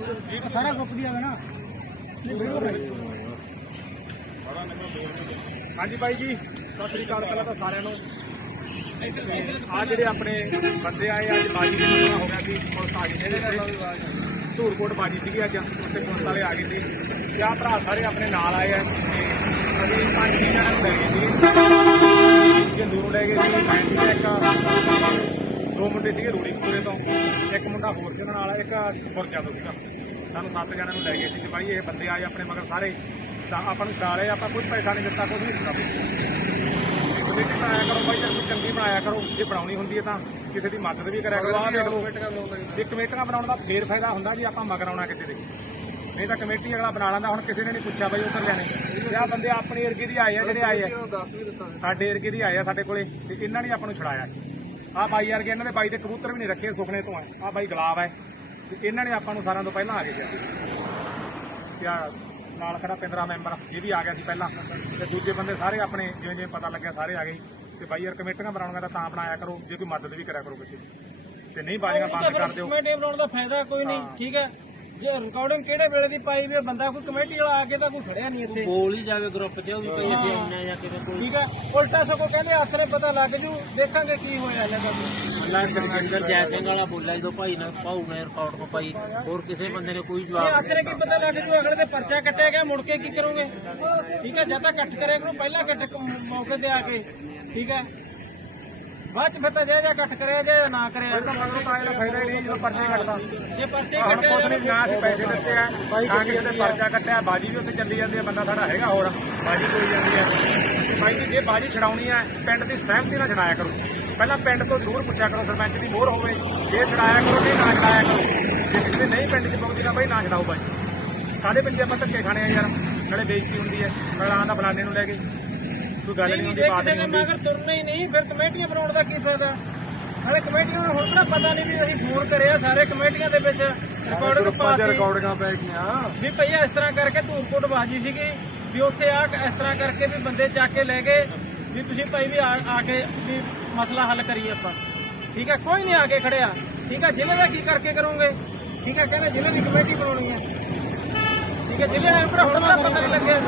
ਸਾਰਾ ਗਰੁੱਪ ਦੀ ਆਵੇ ਨਾ। ਹਾਂਜੀ ਬਾਈ ਜੀ, ਸਤਿ ਸ੍ਰੀ ਅਕਾਲ ਪਹਿਲਾਂ ਤਾਂ ਸਾਰਿਆਂ ਨੂੰ। ਆ ਜਿਹੜੇ ਆਪਣੇ ਬੰਦੇ ਆਏ, ਅੱਜ ਬਾਜੀ ਦਾ ਮਸਲਾ ਹੋ ਗਿਆ ਸੀ, ਪੁਲਿਸ ਆ ਗਈ ਸੀ। ਧੂਰਕੋਟ ਬਾਜੀ ਸੀਗੀ ਅੱਜ, ਉੱਥੇ ਪੁਲਿਸ ਵਾਲੇ ਆ ਗਏ ਸੀ। ਤੇ ਭਰਾ ਸਾਰੇ ਆਪਣੇ ਨਾਲ ਆਏ ਆ। ਤੇ ਅਸੀਂ ਪੰਜ ਛੇ ਜਣਾਂ ਨੂੰ ਲੈ ਗਏ ਸੀ ਜੇ ਦੂਰੋਂ ਲੈ ਗਏ ਸੀ ਮੈਂ ਸੀ ਇੱਕ ਦੋ। ਮੁੰਡੇ ਸੀਗੇ ਰੂੜੀਪੁਰੇ ਤੋਂ। ਇੱਕ ਮੁੰਡਾ ਹੋਰ ਸੀ ਨਾਲ, ਇੱਕ ਪੁਰਜਾ ਤੋਂ ਸੀਗਾ। ਸਾਨੂੰ ਸੱਤ ਜਣਾਂ ਨੂੰ ਲੈ ਗਏ ਸੀ ਕਿ ਭਾਈ ਇਹ ਬੰਦੇ ਆਏ ਆਪਣੇ ਮਗਰ ਸਾਰੇ। ਤਾਂ ਆਪਾਂ ਨੂੰ ਛਡਾ ਲਏ ਆਪਾਂ ਕੋਈ ਪੈਸਾ ਨਹੀਂ ਦਿੱਤਾ ਕੁਝ ਨਹੀਂ ਦਿੱਤਾ। ਕਮੇਟੀ ਬਣਾਇਆ ਕਰੋ ਭਾਈ ਜੇ ਚੰਗੀ ਬਣਾਇਆ ਕਰੋ। ਜੇ ਬਣਾਉਣੀ ਹੁੰਦੀ ਹੈ ਤਾਂ ਕਿਸੇ ਦੀ ਮਦਦ ਵੀ ਕਰਿਆ ਕਰੋ। ਆਹ ਦੇਖ ਲਓ, ਜੇ ਕਮੇਟੀਆਂ ਬਣਾਉਣ ਦਾ ਫੇਰ ਫਾਇਦਾ ਹੁੰਦਾ ਵੀ ਆਪਾਂ ਮਗਰ ਆਉਣਾ ਕਿਸੇ ਦੇ। ਨਹੀਂ ਤਾਂ ਕਮੇਟੀ ਅਗਲਾ ਬਣਾ ਲੈਂਦਾ, ਹੁਣ ਕਿਸੇ ਨੇ ਨਹੀਂ ਪੁੱਛਿਆ ਬਈ ਉਧਰ ਜਾਣੇ। ਤੇ ਬੰਦੇ ਆਪਣੀ ਏਰਗੀ ਦੀ ਆਏ ਆ, ਜਿਹੜੇ ਆਏ ਆ। ਸਾਡੇ ਏਰਗੇ ਦੀ ਆਏ ਆ ਸਾਡੇ ਕੋਲੇ, ਤੇ ਇਹਨਾਂ ਨੇ ਆਪਾਂ ਨੂੰ ਛੜਾਇਆ ਆਹ ਬਾਈ ਵਰਗੇ ਇਹਨਾਂ ਦੇ ਬਾਈ ਦੇ ਕਬੂਤਰ ਵੀ ਨਹੀਂ ਰੱਖੇ, ਸੁਖਨੇ ਤੋਂ ਆ। ਆਹ ਬਾਈ ਗੁਲਾਬ ਹੈ ਇਹਨਾਂ ਨੇ ਆਪਾਂ ਨੂੰ ਸਾਰਿਆਂ ਤੋਂ ਪਹਿਲਾਂ ਆ ਗਏ ਜੀ ਤੇ ਆਹ ਨਾਲ ਖੜਾ ਪਿੰਦਰਾ ਮੈਂਬਰ ਇਹ ਵੀ ਆ ਗਿਆ ਸੀ ਪਹਿਲਾਂ। ਤੇ ਦੂਜੇ ਬੰਦੇ ਸਾਰੇ ਆਪਣੇ ਜਿਵੇਂ ਜਿਵੇਂ ਪਤਾ ਲੱਗਿਆ ਸਾਰੇ ਆ ਗਏ। ਤੇ ਬਾਈ ਯਾਰ ਕਮੇਟੀਆਂ ਬਣਾਉਣੀਆਂ ਤਾਂ ਤਾਂ ਬਣਾਇਆ ਕਰੋ ਜੇ ਕੋਈ ਮਦਦ ਵੀ ਕਰਿਆ ਕਰੋ ਕਿਸੇ ਦੀ। ਤੇ ਨਹੀਂ ਬਾਜ਼ੀਆਂ ਬੰਦ ਕਰ ਦਿਓ। ਕਮੇਟੀ ਬਣਾਉਣ ਦਾ ਫਾਇਦਾ ਕੋਈ ਨਹੀਂ ਠੀਕ ਹੈ। ਜੇ ਰਿਕਾਰਡਿੰਗ ਕਿਹੜੇ ਵੇਲੇ ਦੀ ਪਾਈ ਵੀ ਬੰਦਾ ਕੋਈ ਕਮੇਟੀ ਵਾਲਾ ਆ ਕੇ ਤਾਂ ਕੋਈ ਖੜਿਆ ਨਹੀਂ ਇੱਥੇ। ਬੋਲ ਹੀ ਜਾਵੇ ਗਰੁੱਪ 'ਚ ਉਹ ਵੀ ਕੋਈ ਅਸੀਂ ਆਉਂਦੇ ਜਾਂ ਕਿਤੇ ਕੋਈ। ਠੀਕ ਹੈ ਉਲਟਾ ਸਗੋਂ ਕਹਿੰਦੇ ਹੱਥ ਨੇ ਪਤਾ ਲੱਗ ਜੂ ਦੇਖਾਂਗੇ ਕੀ ਹੋਇਆ ਲੱਗਾ ਅੱਲਾ ਸਰਜਿੰਦਰ ਜੈ ਸਿੰਘ ਵਾਲਾ ਬੋਲਿਆ ਜਦੋਂ ਭਾਈ ਨੇ ਭਾਊ ਨੇ ਰਿਕਾਰਡ ਤੋਂ ਭਾਈ ਹੋਰ ਕਿਸੇ ਬੰਦੇ ਨੇ ਕੋਈ ਜਵਾਬ ਹੱਥ ਨੇ ਕੀ ਪਤਾ ਲੱਗ ਜੂ ਅਗਲੇ ਦੇ ਪਰਚਾ ਕੱਟਿਆ ਗਿਆ ਮੁੜ ਕੇ ਕੀ ਕਰੋਗੇ? ਠੀਕ ਹੈ ਜਦ ਤੱਕ ਇਕੱਠ ਕਰੋ ਪਹਿਲਾਂ ਇਕੱਠ ਕ- ਮੌਕੇ ਤੇ ਆ ਕੇ। ਠੀਕ ਹੈ ਬਾਅਦ ਚ ਫਿਰ ਤਾਂ ਜੇ ਜਾਂ ਇਕੱਠ ਕਰਿਆ ਜੇ ਨਾ ਕਰਿਆ। ਤਾਂ ਮਗਰੋਂ ਤਾਂ ਇਹਦਾ ਫਾਇਦਾ ਹੀ ਨਹੀਂ ਜਦੋਂ ਪਰਚੇ ਕੱਟਦਾ। ਜੇ ਪਰਚੇ ਹੁਣ ਕੱਟਿਆ ਕੁਝ ਨਹੀਂ ਨਾ ਅਸੀਂ ਪੈਸੇ ਦਿੱਤੇ ਆ ਤਾਂ ਕਿ ਉਹਦੇ ਪਰਚਾ ਕੱਟਿਆ ਬਾਜੀ ਵੀ ਉੱਥੇ ਚੱਲੀ ਜਾਂਦੀ ਹੈ ਬੰਦਾ ਸਾਡਾ ਹੈਗਾ ਹੋਰ ਬਾਜੀ ਕੋਈ ਜਾਂਦੀ ਹੈ ਬਾਈ ਜੀ ਜੇ ਬਾਜੀ ਛਡਾਉਣੀ ਹੈ ਪਿੰਡ ਦੀ ਸਹਿਮਤੀ ਨਾਲ ਛਡਾਇਆ ਕਰੋ। ਪਹਿਲਾਂ ਪਿੰਡ ਤੋਂ ਦੂਰ ਪੁੱਛਿਆ ਕਰੋ ਸਰਪੰਚ ਦੀ ਮੋਹਰ ਹੋਵੇ। ਜੇ ਛਡਾਇਆ ਕਰੋ ਨਹੀਂ ਨਾ ਛਡਾਇਆ ਕਰੋ। ਜੇ ਕਿਸੇ ਨਹੀਂ ਪਿੰਡ 'ਚ ਪਹੁੰਚਦੀ ਤਾਂ ਬਈ ਨਾ ਛਡਾਓ ਬਾਜੀ ਸਾਡੇ ਪਿੱਛੇ ਆਪਾਂ ਧੱਕੇ ਖਾਣੇ ਆ ਯਾਰ ਨਾਲੇ ਬੇਇੱਜ਼ਤੀ ਹੁੰਦੀ ਹੈ ਫਲਾਂ ਦਾ ਫਲਾਣੇ ਨੂੰ ਲੈ ਕੇ। ਕੋਈ ਗੱਲ ਨਹੀਂ ਹੁੰਦੀ ਬਾਤ ਨਹੀਂ ਦੇ ਹੁੰਦੀ। ਮਗਰ ਤੁਰਨਾ ਹੀ ਨਹੀਂ ਫਿਰ ਕਮੇਟੀਆਂ ਬਣਾਉਣ ਦਾ ਕੀ ਫਾਇਦਾ? ਨਾਲੇ ਕਮੇਟੀਆਂ ਨੂੰ ਹੁਣ ਕਿਹੜਾ ਪਤਾ ਨਹੀਂ ਵੀ ਅਸੀਂ ਫੋਨ ਕਰਿਆ ਸਾਰੇ ਕਮੇਟੀਆਂ ਦੇ ਵਿੱਚ ਰਿਕਾਰਡਿੰਗ ਪਾਤੀ। ਰਿਕਾਰਡਿੰਗਾਂ ਪੈ ਗਈਆਂ। ਵੀ ਭਈਆ ਇਸ ਤਰ੍ਹਾਂ ਕਰਕੇ ਧੂਰਕੋਟ ਬਾਜੀ ਸੀਗੀ ਵੀ ਉੱਥੇ ਆ ਇਸ ਤਰ੍ਹਾਂ ਕਰਕੇ ਵੀ ਬੰਦੇ ਚੱਕ ਕੇ ਲੈ ਗਏ ਵੀ ਤੁਸੀਂ ਭਾਈ ਵੀ ਆ ਆ ਕੇ ਵੀ ਮਸਲਾ ਹੱਲ ਕਰੀਏ ਆਪਾਂ। ਠੀਕ ਹੈ? ਕੋਈ ਨਹੀਂ ਆ ਕੇ ਖੜਿਆ। ਠੀਕ ਹੈ? ਜ਼ਿਲ੍ਹੇ ਦਾ ਕੀ ਕਰਕੇ ਕਰੋਗੇ? ਠੀਕ ਹੈ? ਕਹਿੰਦੇ ਜ਼ਿਲ੍ਹੇ ਦੀ ਕਮੇਟੀ ਬਣਾਉਣੀ ਹੈ। ਠੀਕ ਹੈ ਜ਼ਿਲ੍ਹੇ ਦਾ ਹੁਣ ਤਾਂ ਪਤਾ ਨਹੀਂ ਲੱਗਿਆ